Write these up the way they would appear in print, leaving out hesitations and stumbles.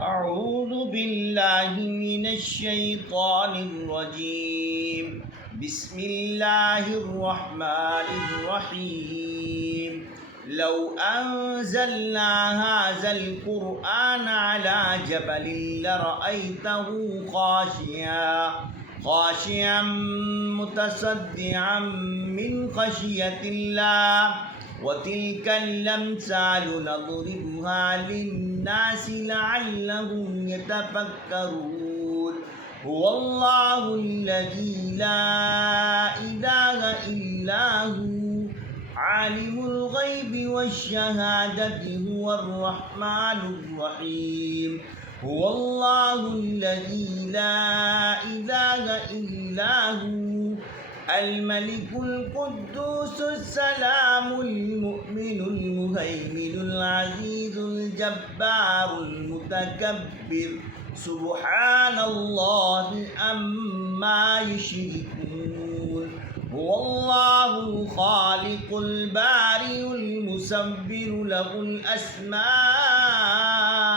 أعوذ بالله من الشيطان الرجيم بسم الله الرحمن الرحيم لو أنزلنا هذا القرآن على جبل لرأيته خاشعا متصدعا من خشية الله وتلك الأمثال نضربها للناس لعلهم يتفكرون هو الله الذي لا إله إلا هو عالم الغيب والشهادة هو الرحمن الرحيم هو الله الذي لا إله إلا هو الملك القدوس السلام المؤمن المهيمن العزيز الجبار المتكبر سبحان الله عما يشركون هو الله الخالق البارئ المصور له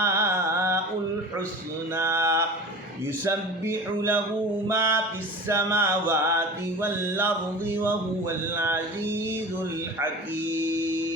الأسماء الحسنى يسبح له ما في السماوات والأرض وهو العزيز الحكيم